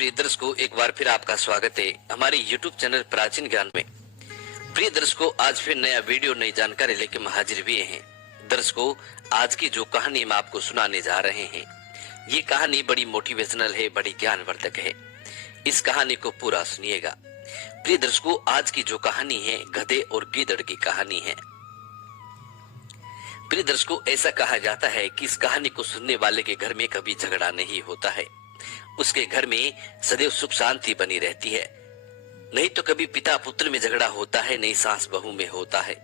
प्रिय दर्शकों, एक बार फिर आपका स्वागत है हमारे YouTube चैनल प्राचीन ज्ञान में। प्रिय दर्शकों, आज फिर नया वीडियो नई जानकारी लेकर हाजिर हुए हैं। दर्शकों, आज की जो कहानी हम आपको सुनाने जा रहे हैं, ये कहानी बड़ी मोटिवेशनल है, बड़ी ज्ञानवर्धक है। इस कहानी को पूरा सुनिएगा। प्रिय दर्शकों, आज की जो कहानी है गधे और गीदड़ की कहानी है। प्रिय दर्शकों, ऐसा कहा जाता है कि इस कहानी को सुनने वाले के घर में कभी झगड़ा नहीं होता है, उसके घर में सदैव सुख शांति बनी रहती है। नहीं तो कभी पिता पुत्र में झगड़ा होता है, नहीं सास बहू में होता है,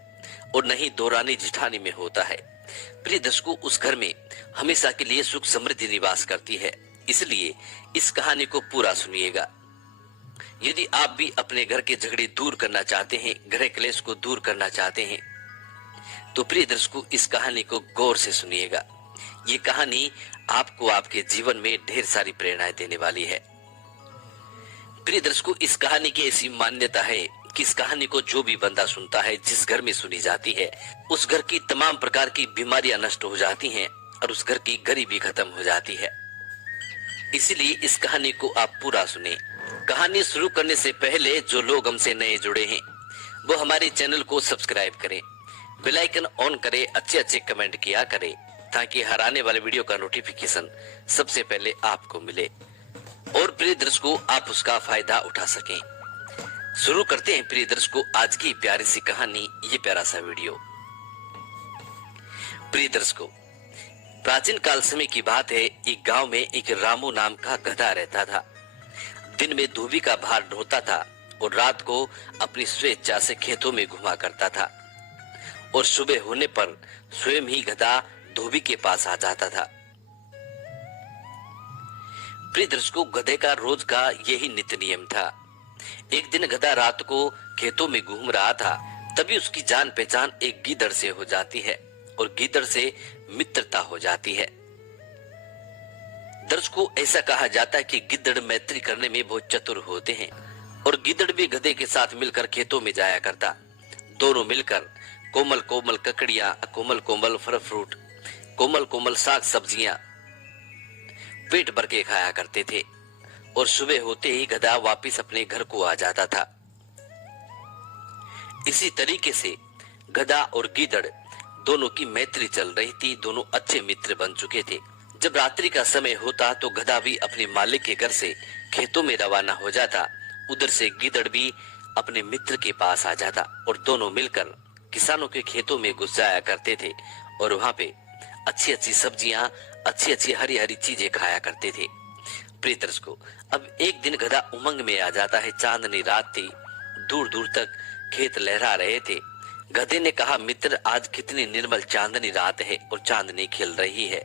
और नहीं दौरानी जिठानी में होता है। प्रिय दर्शकों, उस घर में हमेशा के लिए सुख समृद्धि निवास करती है। इसलिए इस कहानी को पूरा सुनिएगा। यदि आप भी अपने घर के झगड़े दूर करना चाहते हैं, गृह क्लेश को दूर करना चाहते हैं, तो प्रिय दर्शकों इस कहानी को गौर से सुनिएगा। ये कहानी आपको आपके जीवन में ढेर सारी प्रेरणाएं देने वाली है। प्रिय दर्शकों, इस कहानी की ऐसी मान्यता है कि इस कहानी को जो भी बंदा सुनता है, जिस घर में सुनी जाती है, उस घर की तमाम प्रकार की बीमारियां नष्ट हो जाती हैं और उस घर की गरीबी खत्म हो जाती है। इसीलिए इस कहानी को आप पूरा सुने। कहानी शुरू करने से पहले जो लोग हमसे नए जुड़े हैं, वो हमारे चैनल को सब्सक्राइब करें, बेल आइकन ऑन करें, अच्छे अच्छे कमेंट किया करें, ताकि हर आने वाले वीडियो का नोटिफिकेशन सबसे पहले आपको मिले और प्रिय दर्शकों आप उसका फायदा उठा सकें। शुरू करते हैं प्रिय दर्शकों आज की प्यारी सी कहानी, ये प्यारा सा वीडियो। प्रिय दर्शकों, प्राचीन काल समय की बात है। एक गांव में एक रामू नाम का गधा रहता था। दिन में धोबी का भार ढोता था और रात को अपनी स्वेच्छा से खेतों में घुमा करता था, और सुबह होने पर स्वयं ही गधा धोबी के पास आ जाता था। प्रिय दर्शकों, गधे का रोज का यही नित्य नियम था। एक दिन गधा रात को खेतों में घूम रहा था, तभी उसकी जान पहचान एक गीदड़ से हो जाती है और गीदड़ से मित्रता हो जाती है। दर्शकों, ऐसा कहा जाता है कि गिद्दड़ मैत्री करने में बहुत चतुर होते हैं और गिद्दड़ भी गधे के साथ मिलकर खेतों में जाया करता। दोनों मिलकर कोमल कोमल ककड़ियां, कोमल कोमल फल फ्रूट, कोमल कोमल साग सब्जियां पेट भर के खाया करते थे और सुबह होते ही गधा वापिस अपने घर को आ जाता था। इसी तरीके से गधा और गीदड़ दोनों की मैत्री चल रही थी, दोनों अच्छे मित्र बन चुके थे। जब रात्रि का समय होता तो गधा भी अपने मालिक के घर से खेतों में रवाना हो जाता, उधर से गीदड़ भी अपने मित्र के पास आ जाता और दोनों मिलकर किसानों के खेतों में घुस जाया करते थे और वहां पे अच्छी अच्छी सब्जियां, अच्छी अच्छी हरी हरी चीजें खाया करते थे। प्रिय दर्शकों, अब एक दिन गधा उमंग में आ जाता है। चांदनी रात थी, दूर दूर तक खेत लहरा रहे थे। गधे ने कहा, मित्र आज कितनी निर्मल चांदनी रात है और चांदनी खिल रही है।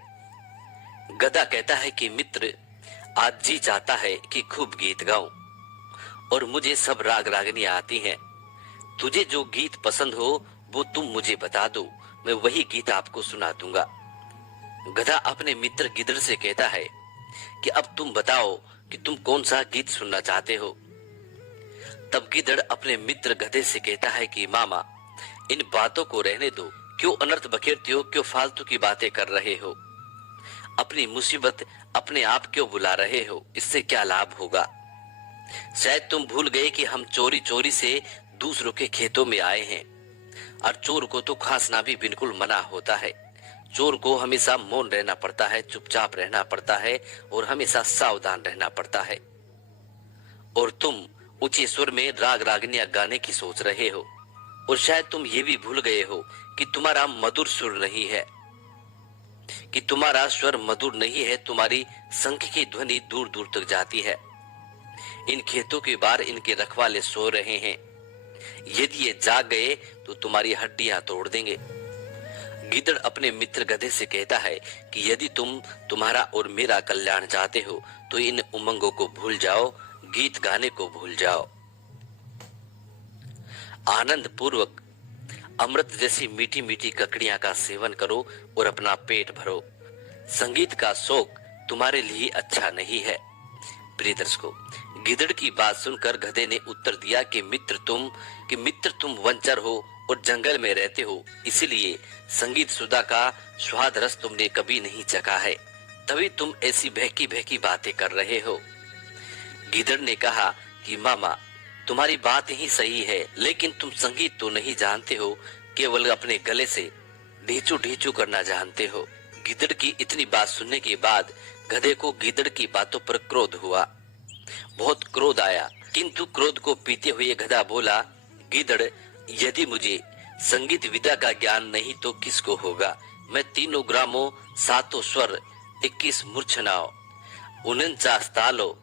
गधा कहता है कि मित्र आज जी चाहता है कि खूब गीत गाऊं और मुझे सब राग रागनियां आती हैं। तुझे जो गीत पसंद हो वो तुम मुझे बता दो, मैं वही गीत आपको सुना दूंगा। गधा अपने मित्र गिदड़ से कहता है कि अब तुम बताओ कि तुम कौन सा गीत सुनना चाहते हो। तब गिदड़ अपने मित्र गधे से कहता है कि मामा, इन बातों को रहने दो, क्यों अनर्थ बखेरते हो, क्यों फालतू की बातें कर रहे हो, अपनी मुसीबत अपने आप क्यों बुला रहे हो, इससे क्या लाभ होगा। शायद तुम भूल गए कि हम चोरी चोरी से दूसरों के खेतों में आए हैं और चोर को तो खांसना भी बिल्कुल मना होता है। चोर को हमेशा मौन रहना पड़ता है, चुपचाप रहना पड़ता है और हमेशा सावधान रहना पड़ता है। और तुम ऊंचे स्वर में राग रागनियां गाने की सोच रहे हो और शायद तुम ये भी भूल गए हो कि तुम्हारा मधुर सुर नहीं है, कि तुम्हारा स्वर मधुर नहीं है, तुम्हारी शंख की ध्वनि दूर दूर तक जाती है। इन खेतों के बाहर इनके रखवाले सो रहे हैं, यदि ये जाग गए तो तुम्हारी हड्डियां तोड़ देंगे। गिदड़ अपने मित्र गधे से कहता है कि यदि तुम तुम्हारा और मेरा कल्याण चाहते हो तो इन उमंगों को भूल जाओ, गीत गाने को भूल जाओ। आनंद पूर्वक अमृत जैसी मीठी मीठी ककड़ियां का सेवन करो और अपना पेट भरो। संगीत का शौक तुम्हारे लिए अच्छा नहीं है। प्रिय दर्शकों, गिदड़ की बात सुनकर गधे ने उत्तर दिया कि मित्र तुम वंचर हो और जंगल में रहते हो, इसीलिए संगीत सुधा का स्वाद रस तुमने कभी नहीं चखा है, तभी तुम ऐसी बहकी बहकी बातें कर रहे हो। गीदड़ ने कहा कि मामा, तुम्हारी बात ही सही है, लेकिन तुम संगीत तो नहीं जानते हो, केवल अपने गले से ढींचू ढींचू करना जानते हो। गीदड़ की इतनी बात सुनने के बाद गधे को गीदड़ की बातों पर क्रोध हुआ, बहुत क्रोध आया। किंतु क्रोध को पीते हुए गधा बोला, गीदड़, यदि मुझे संगीत विद्या का ज्ञान नहीं तो किसको होगा। मैं 3 ग्रामों, 7 स्वर, 21 मूर्छनाओं, 49 तालों,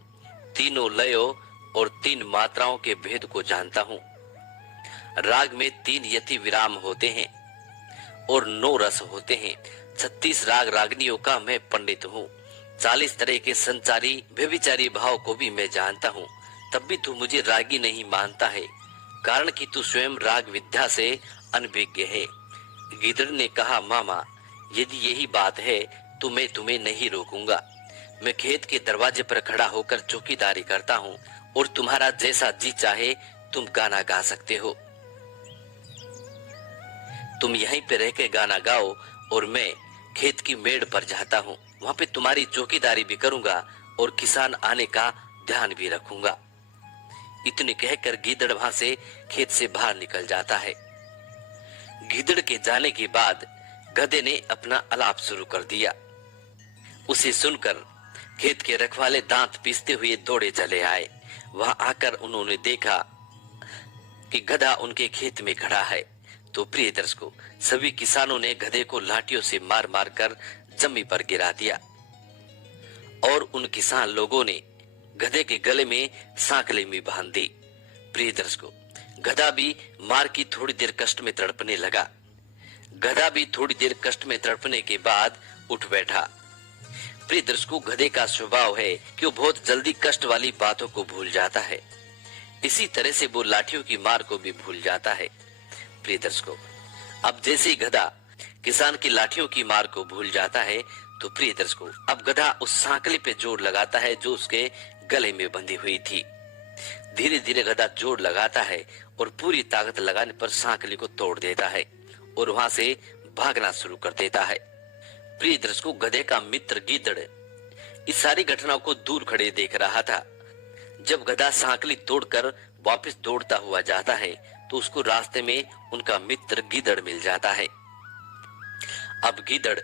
3 लयों और 3 मात्राओं के भेद को जानता हूँ। राग में 3 यति विराम होते हैं और 9 रस होते हैं। 36 राग रागनियों का मैं पंडित हूँ। 40 तरह के संचारी व्यभिचारी भाव को भी मैं जानता हूँ। तब भी तू मुझे रागी नहीं मानता है, कारण कि तू स्वयं राग विद्या से अनभिज्ञ है। गीदड़ ने कहा, मामा, यदि यही बात है तो मैं तुम्हें नहीं रोकूंगा। मैं खेत के दरवाजे पर खड़ा होकर चौकीदारी करता हूँ और तुम्हारा जैसा जी चाहे तुम गाना गा सकते हो। तुम यहीं पे रह के गाना गाओ और मैं खेत की मेड़ पर जाता हूँ, वहाँ पे तुम्हारी चौकीदारी भी करूंगा और किसान आने का ध्यान भी रखूंगा। इतने कहकर गीदड़ वहां से खेत से बाहर निकल जाता है। गीदड़ के जाने के बाद गधे ने अपना अलाप शुरू कर दिया। उसे सुनकर खेत के रखवाले दांत पीसते हुए दौड़े चले आए। वहां आकर उन्होंने देखा कि गधा उनके खेत में खड़ा है। तो प्रिय दर्शकों, सभी किसानों ने गधे को लाठियों से मार मार कर जमीन पर गिरा दिया और उन किसान लोगों ने गधे के गले में सांकले में बांध दी। प्रिय दर्शकों, गधा भी मार की थोड़ी देर कष्ट में तड़पने लगा। गधा भी थोड़ी देर कष्ट में तड़पने के बाद उठ बैठा। प्रिय दर्शकों, गधे का स्वभाव है कि वो बहुत जल्दी कष्ट वाली बातों को भूल जाता है। इसी तरह से वो लाठियों की मार को भी भूल जाता है। प्रिय दर्शकों, अब जैसे ही गधा किसान की लाठियों की मार को भूल जाता है, तो प्रिय दर्शकों, अब गधा उस सांकले पे जोर लगाता है जो उसके गले में बंधी हुई थी। धीरे धीरे गधा जोर लगाता है और पूरी ताकत लगाने पर सांकले को तोड़ देता है और वहां से भागना शुरू कर देता है। प्रिय दर्शकों, गधे का मित्र गीदड़ इस सारी घटनाओं को दूर खड़े देख रहा था। जब गधा सांकली तोड़कर वापस दौड़ता हुआ जाता है तो उसको रास्ते में उनका मित्र गीदड़ मिल जाता है। अब गीदड़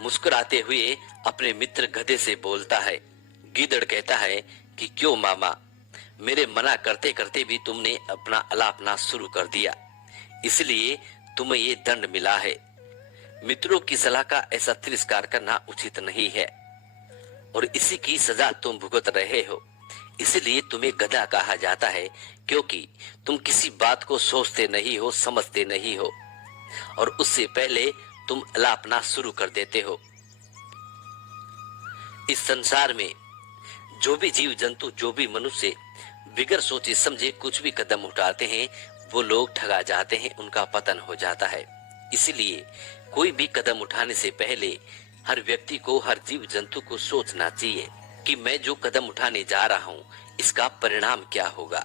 मुस्कुराते हुए अपने मित्र गधे से बोलता है। गीदड़ कहता है कि क्यों मामा, मेरे मना करते करते भी तुमने अपना अलापना शुरू कर दिया, इसलिए तुम्हें ये दंड मिला है। मित्रों की सलाह का ऐसा तिरस्कार करना उचित नहीं है और इसी की सजा तुम भुगत रहे हो। इसलिए तुम्हें गधा कहा जाता है, क्योंकि तुम किसी बात को सोचते नहीं हो, समझते नहीं हो और उससे पहले तुम अलापना शुरू कर देते हो। इस संसार में जो भी जीव जंतु, जो भी मनुष्य बिगर सोचे समझे कुछ भी कदम उठाते हैं, वो लोग ठगा जाते हैं, उनका पतन हो जाता है। इसलिए कोई भी कदम उठाने से पहले हर व्यक्ति को, हर जीव जंतु को सोचना चाहिए कि मैं जो कदम उठाने जा रहा हूँ इसका परिणाम क्या होगा।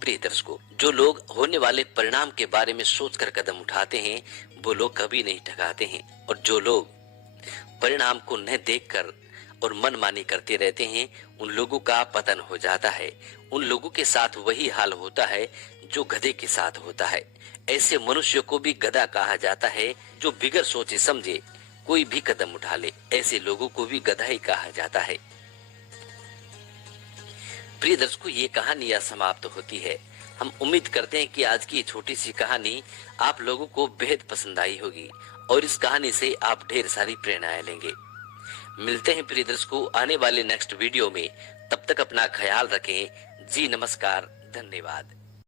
प्रिय दर्शकों, जो लोग होने वाले परिणाम के बारे में सोचकर कदम उठाते हैं वो लोग कभी नहीं ठगाते हैं, और जो लोग परिणाम को न देखकर और मनमानी करते रहते हैं उन लोगों का पतन हो जाता है। उन लोगों के साथ वही हाल होता है जो गधे के साथ होता है। ऐसे मनुष्य को भी गधा कहा जाता है जो बिगर सोचे समझे कोई भी कदम उठा ले। ऐसे लोगों को भी गधा ही कहा जाता है। प्रिय दर्शकों, ये कहानी यहाँ समाप्त होती है। हम उम्मीद करते हैं कि आज की ये छोटी सी कहानी आप लोगों को बेहद पसंद आई होगी और इस कहानी से आप ढेर सारी प्रेरणाएं लेंगे। मिलते हैं प्रिय दर्शकों आने वाले नेक्स्ट वीडियो में। तब तक अपना ख्याल रखें। जी नमस्कार, धन्यवाद।